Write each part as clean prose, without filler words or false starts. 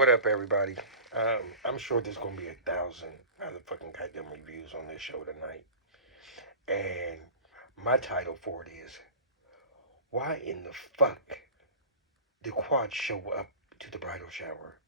What up, everybody? I'm sure there's gonna be 1,000 motherfucking goddamn reviews on this show tonight, and my title for it is "Why in the fuck did Quad show up to the bridal shower?"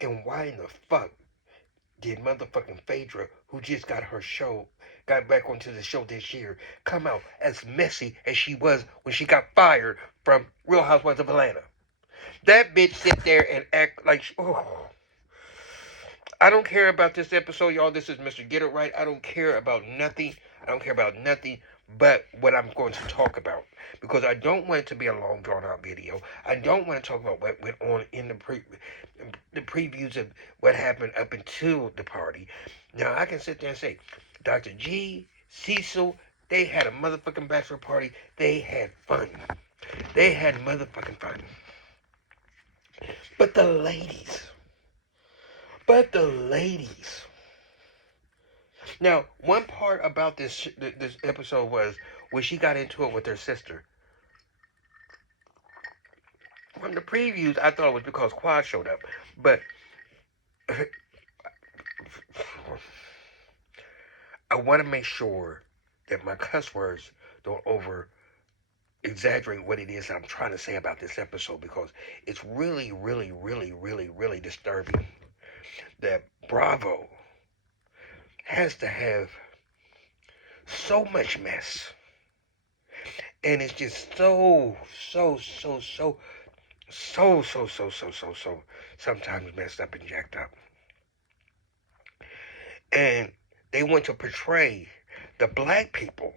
And why in the fuck did motherfucking Pheadra, who just got back onto the show this year, come out as messy as she was when she got fired from Real Housewives of Atlanta? That bitch sit there and act like, I don't care about this episode, y'all. This is Mr. Get It Right. I don't care about nothing. I don't care about nothing but what I'm going to talk about. Because I don't want it to be a long, drawn out video. I don't want to talk about what went on in the previews of what happened up until the party. Now, I can sit there and say, Dr. G, Cecil, they had a motherfucking bachelor party. They had fun. They had motherfucking fun. But the ladies. But the ladies. Now, one part about this episode was when she got into it with her sister. From the previews, I thought it was because Quad showed up, but I want to make sure that my cuss words don't over exaggerate what it is I'm trying to say about this episode, because it's really, really, really, really, really disturbing that Bravo has to have so much mess. And it's just so sometimes messed up and jacked up. And they want to portray the black people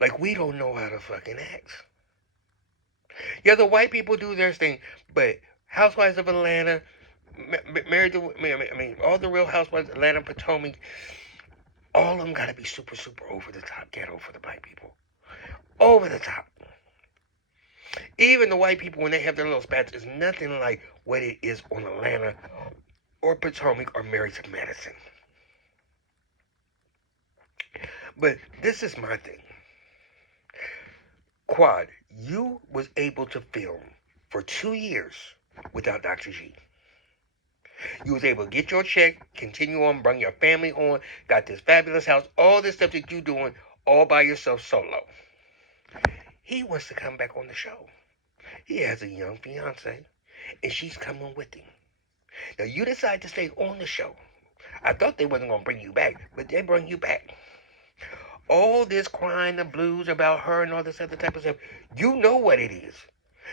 like we don't know how to fucking act. Yeah, the white people do their thing, but Housewives of Atlanta, married to, all the Real Housewives of Atlanta, Potomac, all of them gotta be super over the top ghetto for the black people. Over the top. Even the white people, when they have their little spats, is nothing like what it is on Atlanta or Potomac or Married to Madison. But this is my thing. Quad, you was able to film for 2 years without Dr. G. You was able to get your check, continue on, bring your family on, got this fabulous house, all this stuff that you doing all by yourself solo. He wants to come back on the show. He has a young fiance, and she's coming with him. Now, you decide to stay on the show. I thought they wasn't going to bring you back, but they bring you back. All this crying the blues about her and all this other type of stuff, you know what it is.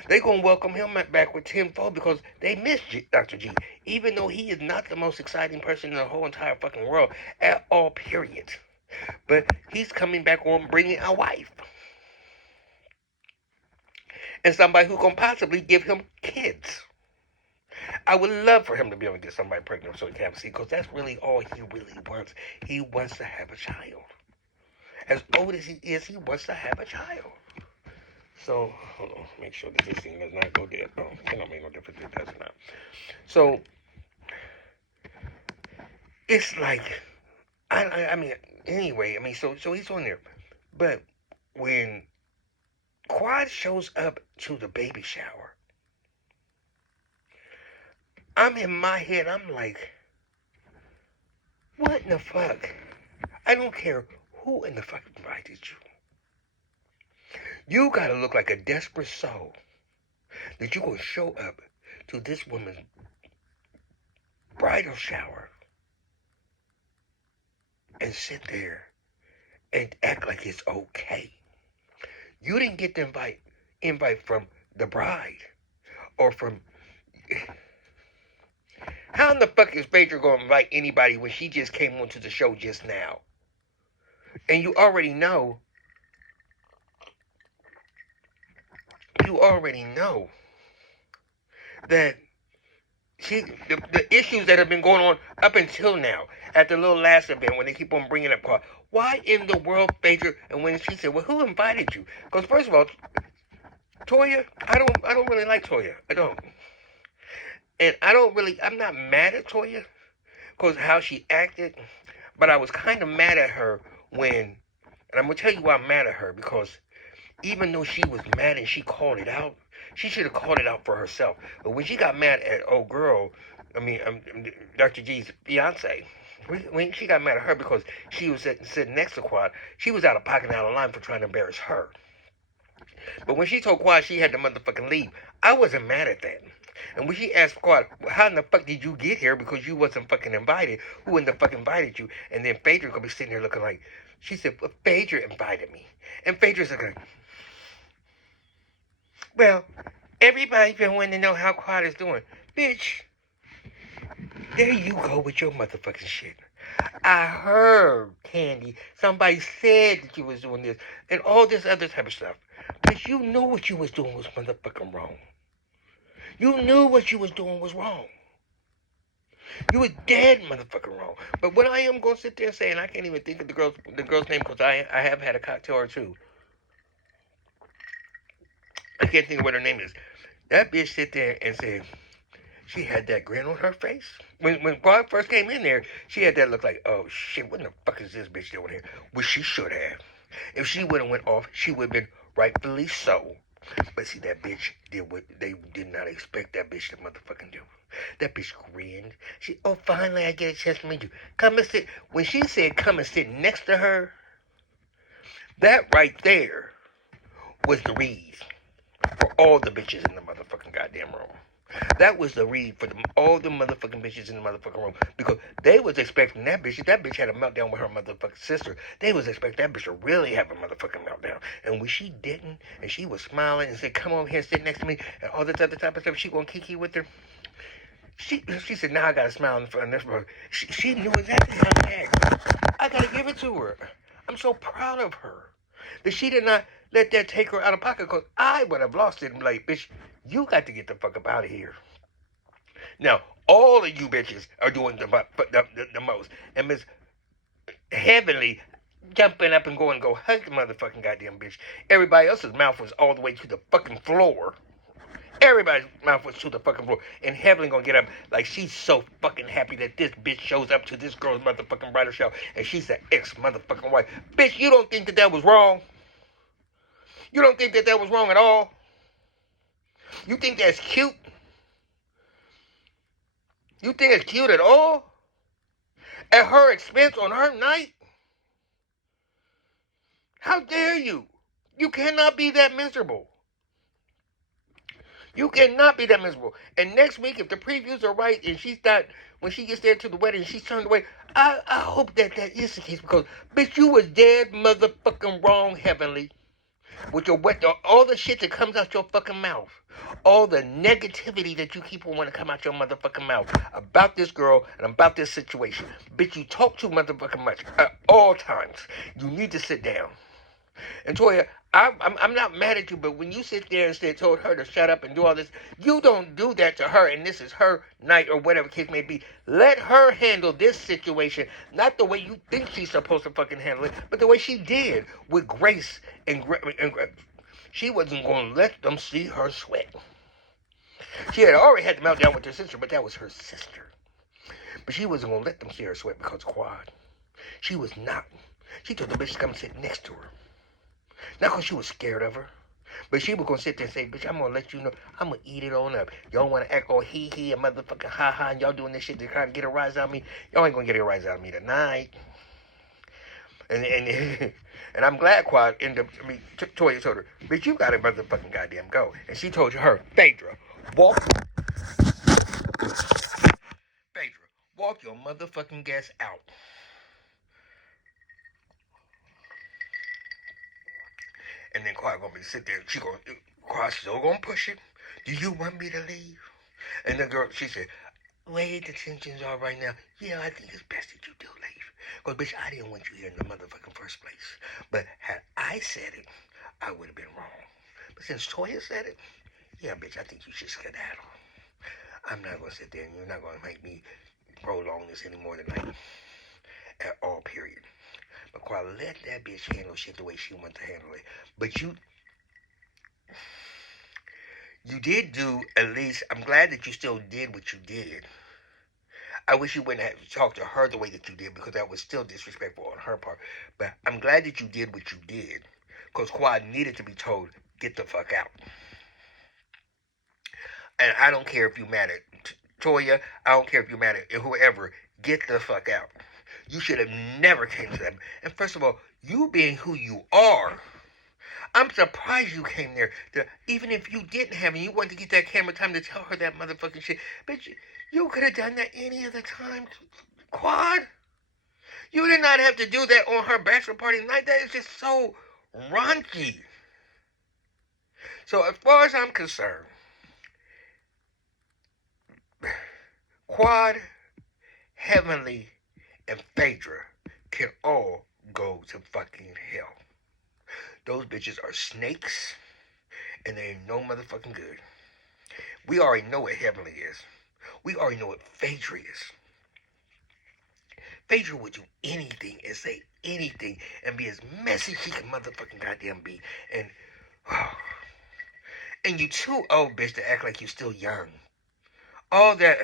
They're going to welcome him back with tenfold because they miss Dr. G, even though he is not the most exciting person in the whole entire fucking world at all, period. But he's coming back on bringing a wife. And somebody who can possibly give him kids. I would love for him to be able to get somebody pregnant so he can have a seed, because that's really all he really wants. He wants to have a child. As old as he is, he wants to have a child. So, hold on, make sure that this thing does not go dead. Oh, it don't make no difference if it does or not. So, it's like, anyway, so he's on there. But when Quad shows up to the baby shower, I'm in my head, I'm like, what in the fuck? I don't care who in the fuck invited you. You gotta look like a desperate soul that you gonna show up to this woman's bridal shower and sit there and act like it's okay. You didn't get the invite from the bride or from. How in the fuck is Phaedra gonna invite anybody when she just came onto the show just now? And you already know that the issues that have been going on up until now at the little last event when they keep on bringing up Carl. Why in the world, Phaedra? And when she said, "Well, who invited you?" Because first of all, Toya, I don't really like Toya. I don't, and I'm not mad at Toya because how she acted, but I was kind of mad at her when, and I'm gonna tell you why I'm mad at her, because even though she was mad and she called it out, she should have called it out for herself. But when she got mad at old girl, I mean, Dr. G's fiance. When she got mad at her because she was sitting next to Quad, she was out of pocket and out of line for trying to embarrass her. But when she told Quad she had to motherfucking leave, I wasn't mad at that. And when she asked Quad, how in the fuck did you get here because you wasn't fucking invited? Who in the fuck invited you? And then Pheadra gonna be sitting there looking like, she said, well, Pheadra invited me. And Phaedra's looking like, well, everybody's been wanting to know how Quad is doing. Bitch, there you go with your motherfucking shit. I heard, Candy, somebody said that you was doing this and all this other type of stuff. But you knew what you was doing was motherfucking wrong. You knew what you was doing was wrong. You was dead motherfucking wrong. But what I am gonna sit there and say, and I can't even think of the girl's name because I have had a cocktail or two. I can't think of what her name is. That bitch sit there and said she had that grin on her face. When Quad first came in there, she had that look like, oh shit, what the fuck is this bitch doing here? Which she should have. If she would have went off, she would have been rightfully so. But see, that bitch did what they did not expect that bitch to motherfucking do. That bitch grinned. Oh, finally I get a chance to meet you. Come and sit. When she said come and sit next to her, that right there was the read for all the bitches in the motherfucking goddamn room. That was the read for all the motherfucking bitches in the motherfucking room. Because they was expecting that bitch. That bitch had a meltdown with her motherfucking sister. They was expecting that bitch to really have a motherfucking meltdown. And when she didn't, and she was smiling and said, come over here and sit next to me, and all this other type of stuff, she gonna kiki with her. She said, now I gotta smile in front of this brother. She knew exactly how to act. I gotta give it to her. I'm so proud of her. That she did not let that take her out of pocket, because I would have lost it and be like, bitch, you got to get the fuck up out of here. Now, all of you bitches are doing the most. And Miss Heavenly jumping up and going, go hug the motherfucking goddamn bitch. Everybody else's mouth was all the way to the fucking floor. Everybody's mouth was to the fucking floor. And Heavenly gonna get up like she's so fucking happy that this bitch shows up to this girl's motherfucking bridal shower. And she's the ex-motherfucking wife. Bitch, you don't think that was wrong? You don't think that was wrong at all? You think that's cute? You think it's cute at all? At her expense on her night? How dare you? You cannot be that miserable. You cannot be that miserable. And next week, if the previews are right and she's not, when she gets there to the wedding, she's turned away, I hope that is the case because, bitch, you was dead motherfucking wrong, Heavenly. With your all the shit that comes out your fucking mouth. All the negativity that you keep on wanting to come out your motherfucking mouth about this girl and about this situation. Bitch, you talk too motherfucking much at all times. You need to sit down. And Toya, I'm not mad at you, but when you sit there and told her to shut up and do all this, you don't do that to her, and this is her night or whatever case may be. Let her handle this situation, not the way you think she's supposed to fucking handle it, but the way she did, with grace and she wasn't going to let them see her sweat. She had already had the meltdown with her sister, but that was her sister. But she wasn't going to let them see her sweat because of Quad. She was not. She told the bitch to come sit next to her. Not because she was scared of her. But she was going to sit there and say, bitch, I'm going to let you know, I'm going to eat it on up. Y'all want to act all hee and motherfucking ha and y'all doing this shit to try to get a rise out of me. Y'all ain't going to get a rise out of me tonight. And and I'm glad Quad ended up, Toya told her, bitch, you got to motherfucking goddamn go. And she told her, Pheadra, walk your motherfucking guests out. And then Quad gonna be sit there. Quad still gonna push it. Do you want me to leave? And the girl, she said, way the tensions are right now, yeah, I think it's best that you do leave. Because, bitch, I didn't want you here in the motherfucking first place. But had I said it, I would have been wrong. But since Toya said it, yeah, bitch, I think you should skedaddle. I'm not gonna sit there and you're not gonna make me prolong this any more tonight. At all, period. But Quad, let that bitch handle shit the way she wants to handle it. But you did do, at least, I'm glad that you still did what you did. I wish you wouldn't have talked to her the way that you did because that was still disrespectful on her part. But I'm glad that you did what you did because Quad needed to be told, get the fuck out. And I don't care if you mad at Toya, I don't care if you're mad at whoever, get the fuck out. You should have never came to them. And first of all, you being who you are, I'm surprised you came there. Even if you didn't have it, you wanted to get that camera time to tell her that motherfucking shit. But you could have done that any other time. Quad, you did not have to do that on her bachelor party night. That is just so raunchy. So as far as I'm concerned, Quad, Heavenly, and Pheadra can all go to fucking hell. Those bitches are snakes, and they ain't no motherfucking good. We already know what Heavenly is. We already know what Phaedra is. Phaedra would do anything and say anything and be as messy as she can motherfucking goddamn be. And oh, and you too old, bitch, to act like you still young. All that,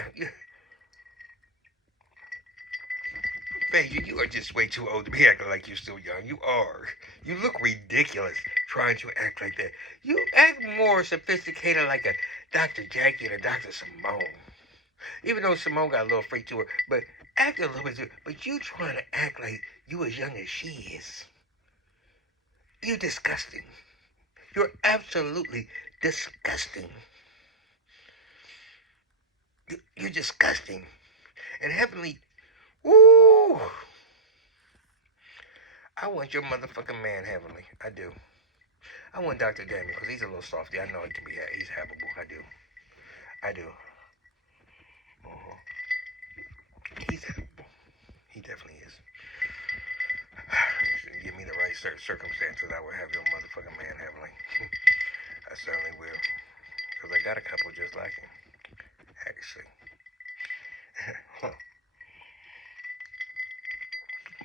Phaedra, you are just way too old to be acting like you're still young. You are. You look ridiculous trying to act like that. You act more sophisticated like a Dr. Jackie and a Dr. Simone. Even though Simone got a little freak to her, but act a little bit too. But you trying to act like you as young as she is. You're disgusting. You're absolutely disgusting. You're disgusting. And Heavenly, ooh, I want your motherfucking man, Heavenly. I do. I want Dr. Daniel because he's a little softy. I know he can be. He's havable. I do. I do. Uh-huh. He's havable. He definitely is. Give me the right circumstances, I will have your motherfucking man, Heavenly. I certainly will. Because I got a couple just like him. Actually.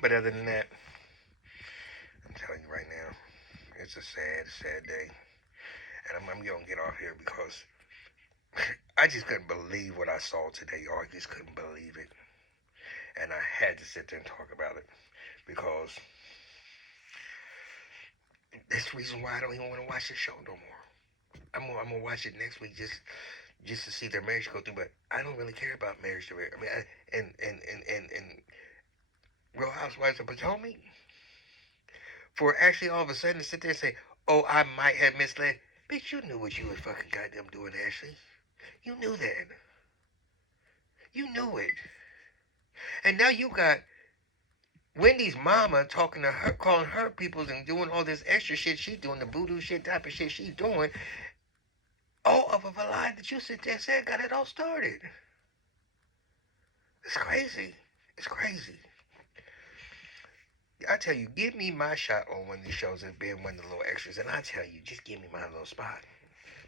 But other than that, I'm telling you right now, it's a sad, sad day. And I'm going to get off here because I just couldn't believe what I saw today, y'all. I just couldn't believe it. And I had to sit there and talk about it because that's the reason why I don't even want to watch the show no more. I'm gonna watch it next week just to see their marriage go through. But I don't really care about marriage to marriage. I mean, and Real Housewives of Potomac for actually all of a sudden to sit there and say, "Oh, I might have misled." Bitch, you knew what you was fucking goddamn doing, Ashley. You knew that. You knew it. And now you got Wendy's mama talking to her, calling her peoples and doing all this extra shit she's doing, the voodoo shit type of shit she's doing. All of a lie that you sit there and said got it all started. It's crazy. It's crazy. I tell you, give me my shot on one of these shows as being one of the little extras, and I tell you, just give me my little spot.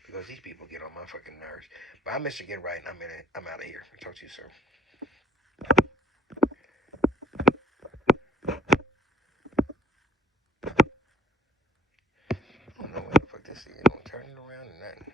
Because these people get on my fucking nerves. But I'm Mr. Get Right, and I'm out of here. Talk to you soon. I don't know what the fuck this is. You know, turn it around and nothing.